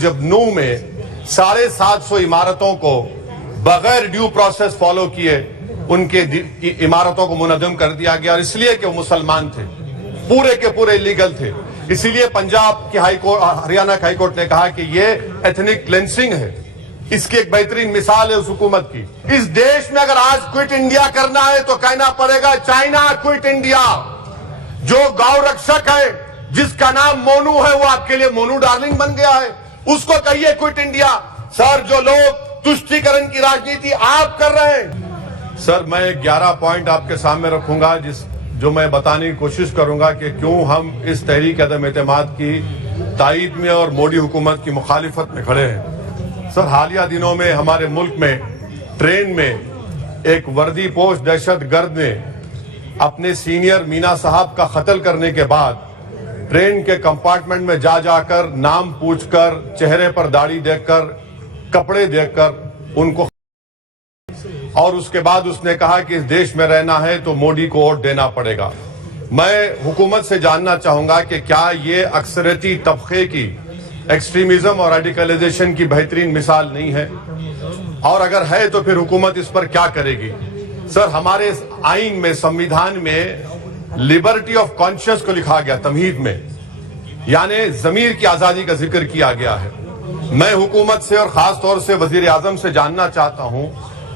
जब नू में 750 इमारतों को बगैर ड्यू प्रोसेस फॉलो किए उनके इमारतों को मुनज़्ज़म कर दिया गया, और इसलिए कि वो मुसलमान थे, पूरे के पूरे इलीगल थे। इसीलिए पंजाब की हाई कोर्ट, हरियाणा की हाई कोर्ट ने कहा कि ये एथनिक क्लेंसिंग है। इसकी एक बेहतरीन मिसाल है उस हुकूमत की। इस देश में अगर आज क्विट इंडिया करना है तो कहना पड़ेगा चाइना क्विट इंडिया। जो गौ रक्षक है जिसका नाम मोनू है वो आपके लिए मोनू डार्लिंग बन गया है, उसको कहिए क्विट इंडिया। सर, जो लोग तुष्टीकरण की राजनीति आप कर रहे हैं, सर मैं 11 पॉइंट आपके सामने रखूंगा जो मैं बताने की कोशिश करूंगा कि क्यों हम इस तहरीक अदम एतमाद की तायीद में और मोदी हुकूमत की मुखालिफत में खड़े हैं। सर, हालिया दिनों में हमारे मुल्क में ट्रेन में एक वर्दीपोश दहशतगर्द ने अपने सीनियर मीना साहब का कत्ल करने के बाद ट्रेन के कंपार्टमेंट में जाकर नाम पूछकर, चेहरे पर दाढ़ी देखकर, कपड़े देखकर उनको, और उसके बाद उसने कहा कि इस देश में रहना है तो मोदी को वोट देना पड़ेगा। मैं हुकूमत से जानना चाहूंगा कि क्या ये अक्सरियती तबके की एक्सट्रीमिज्म और रेडिकलाइजेशन की बेहतरीन मिसाल नहीं है, और अगर है तो फिर हुकूमत इस पर क्या करेगी। सर, हमारे आइन में, संविधान में लिबर्टी ऑफ कॉन्शियस को लिखा गया, तमहीद में, यानी जमीर की आजादी का जिक्र किया गया है। मैं हुकूमत से और खास तौर से वजीर आजम से जानना चाहता हूं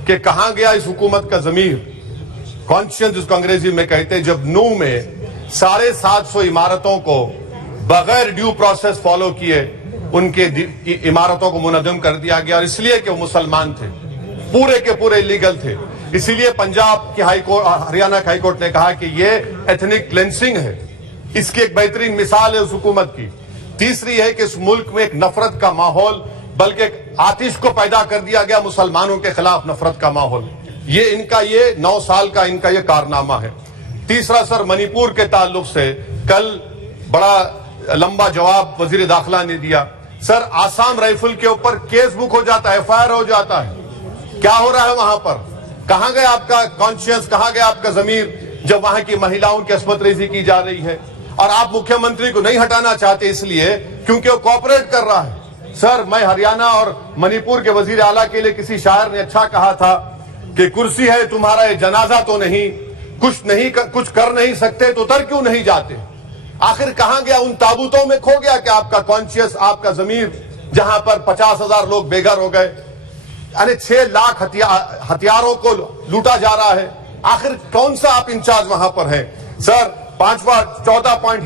कि कहां गया इस हुकूमत का जमीर, कॉन्शियस जिसको अंग्रेजी में कहते हैं, जब नू में 750 इमारतों को बगैर ड्यू प्रोसेस फॉलो किए उनके इमारतों को मुनज़्ज़म कर दिया गया, और इसलिए कि वो मुसलमान थे, पूरे के पूरे इलीगल थे। इसीलिए पंजाब की हाई कोर्ट, हरियाणा की हाई कोर्ट ने कहा कि ये एथनिक क्लेंसिंग है। इसकी एक बेहतरीन मिसाल है उस हुकूमत की। तीसरी है कि इस मुल्क में एक नफरत का माहौल, बल्कि एक आतिश को पैदा कर दिया गया, मुसलमानों के खिलाफ नफरत का माहौल। ये 9 साल का इनका ये कारनामा है। तीसरा सर, मणिपुर के ताल्लुक से कल बड़ा लंबा जवाब वजीर दाखिला ने दिया। सर, आसाम राइफल के ऊपर केस बुक हो जाता है, FIR हो जाता है। क्या हो रहा है वहां पर? कहां गया आपका कॉन्शियस, कहां गया आपका जमीर, जब वहां की महिलाओं की अस्मतरेजी की जा रही है? और आप मुख्यमंत्री को नहीं हटाना चाहते इसलिए क्योंकि वो कोऑपरेट कर रहा है। सर, मैं हरियाणा और मणिपुर के वजीर आला के लिए, किसी शायर ने अच्छा कहा था कि कुर्सी है तुम्हारा ये जनाजा तो नहीं, कुछ कर नहीं सकते तो उतर क्यों नहीं जाते। आखिर कहां गया? उन ताबूतों में खो गया कि आपका कॉन्शियस, आपका जमीर, जहां पर 50,000 लोग बेघर हो गए, यानी 6 लाख हथियारों को लूटा जा रहा है। आखिर कौन सा आप इंचार्ज वहां पर हैं? सर, 14 पॉइंट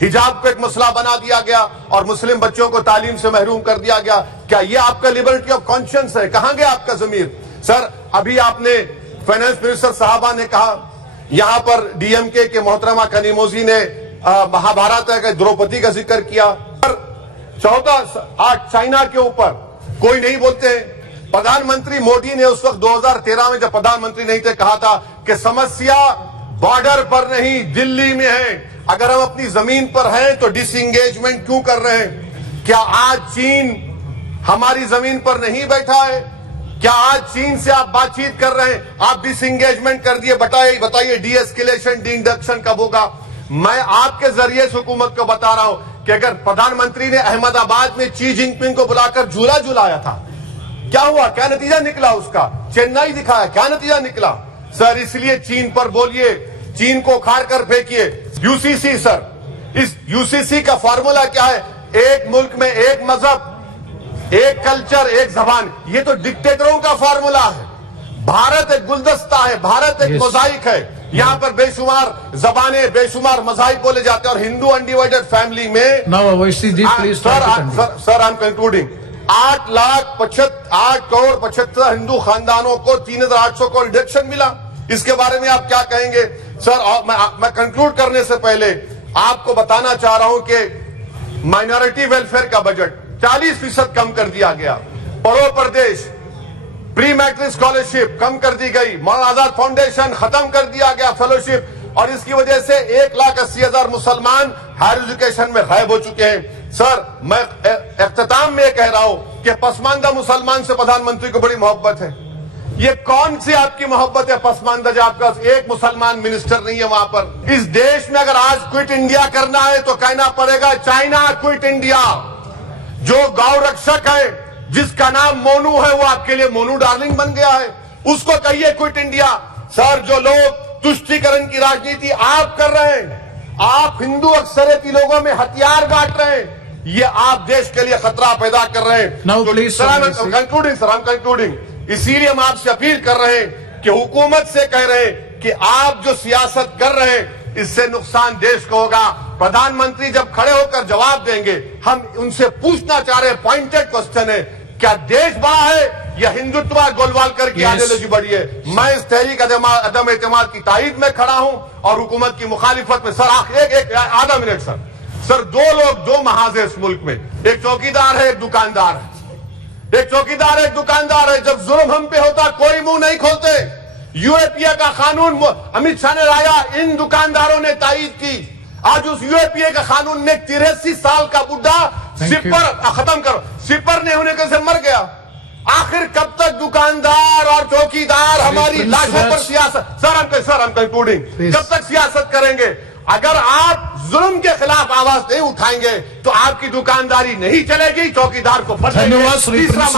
हिजाब को एक मसला बना दिया गया और मुस्लिम बच्चों को तालीम से महरूम कर दिया गया। क्या ये आपका लिबर्टी ऑफ कॉन्शियंस है? कहां गया आपका जमीर? सर, अभी आपने फाइनेंस मिनिस्टर साहबा ने कहा, यहां पर DMK के मोहतरमा कनीमोजी ने महाभारत के द्रौपदी का जिक्र किया। 14 चाइना के ऊपर कोई नहीं बोलते। प्रधानमंत्री मोदी ने उस वक्त 2013 में जब प्रधानमंत्री नहीं थे कहा था कि समस्या बॉर्डर पर नहीं दिल्ली में है। अगर हम अपनी जमीन पर हैं तो डिसएंगेजमेंट क्यों कर रहे हैं? क्या आज चीन हमारी जमीन पर नहीं बैठा है? क्या आज चीन से आप बातचीत कर रहे हैं? आप डिसएंगेजमेंट कर दिए। बताइए डी-एस्केलेशन, डी-इंडक्शन कब होगा? मैं आपके जरिए से हुकूमत को बता रहा हूं कि अगर प्रधानमंत्री ने अहमदाबाद में शी जिनपिंग को बुलाकर झूला झुलाया था, क्या हुआ? क्या नतीजा निकला उसका? चेन्नई दिखाया, क्या नतीजा निकला? सर, इसलिए चीन पर बोलिए, चीन को उखाड़ कर फेंकिए। UCC सर, इस UCC का फॉर्मूला क्या है? एक मुल्क में एक मजहब, एक कल्चर, एक जबान। ये तो डिक्टेटरों का फॉर्मूला है। भारत एक गुलदस्ता है, भारत एक मोजाइक है। यहाँ पर बेशुमार जबानें, बेशुमार मज़ाहिब बोले जाते हैं, और हिंदू अनडिवाइडेड फैमिली में sir I am concluding 8 crore 75 Hindu खानदानों को 3,800 करोड़ डिडक्शन मिला। इसके बारे में आप क्या कहेंगे? सर, मैं कंक्लूड करने से पहले आपको बताना चाह रहा हूं कि माइनॉरिटी वेलफेयर का बजट 40% कम कर दिया गया। पढ़ो प्रदेश, प्री मैट्रिक स्कॉलरशिप कम कर दी गई। मौलाना आजाद फाउंडेशन खत्म कर दिया गया, फेलोशिप, और इसकी वजह से 1,80,000 मुसलमान हायर एजुकेशन में गायब हो चुके हैं। सर, मैं इख्तिताम में कह रहा हूं कि पसमानदा मुसलमान से प्रधानमंत्री को बड़ी मोहब्बत है। ये कौन सी आपकी मोहब्बत है पसमानदा, जो आपका एक मुसलमान मिनिस्टर नहीं है वहां पर? इस देश में अगर आज क्विट इंडिया करना है तो कहना पड़ेगा चाइना क्विट इंडिया। जो गौ रक्षक है, जिसका नाम मोनू है, वो आपके लिए मोनू डार्लिंग बन गया है, उसको कहिए क्विट इंडिया। सर, जो लोग तुष्टीकरण की राजनीति आप कर रहे हैं, आप हिंदू अक्सरियती लोगों में हथियार बांट रहे हैं, ये आप देश के लिए खतरा पैदा कर रहे हैं। Now, तो please, sir, sir, I'm concluding. इसीलिए हम आपसे अपील कर रहे हैं कि हुकूमत से कह रहे हैं कि आप जो सियासत कर रहे हैं, इससे नुकसान देश को होगा। प्रधानमंत्री जब खड़े होकर जवाब देंगे, हम उनसे पूछना चाह रहे हैं, पॉइंटेड क्वेश्चन है, क्या देश बड़ा है या हिंदुत्व गोलवालकर की आइडियोलॉजी बड़ी है? मैं इस तहरीक अदम एतमाद की तायद में खड़ा हूं और हुकूमत की मुखालिफत में। सर, एक आधा मिनट सर, दो महाजे इस मुल्क में, एक चौकीदार है, एक दुकानदार है। एक चौकीदार एक दुकानदार है। जब जुल्म हम पे होता कोई मुंह नहीं खोलते। यूएपीए का कानून अमित शाह ने लाया, इन दुकानदारों ने तायद की। आज उस यूएपीए का कानून में 83 साल का बुढ़ा सिपर ने होने से मर गया। आखिर कब तक दुकानदार और चौकीदार हमारी लाशों पर सियासत? सर, हम कंक्लूडिंग, कब तक सियासत करेंगे? अगर आप जुल्म के खिलाफ आवाज नहीं उठाएंगे तो आपकी दुकानदारी नहीं चलेगी, चौकीदार को फंसेंगे। धन्यवाद श्री प्रिंस।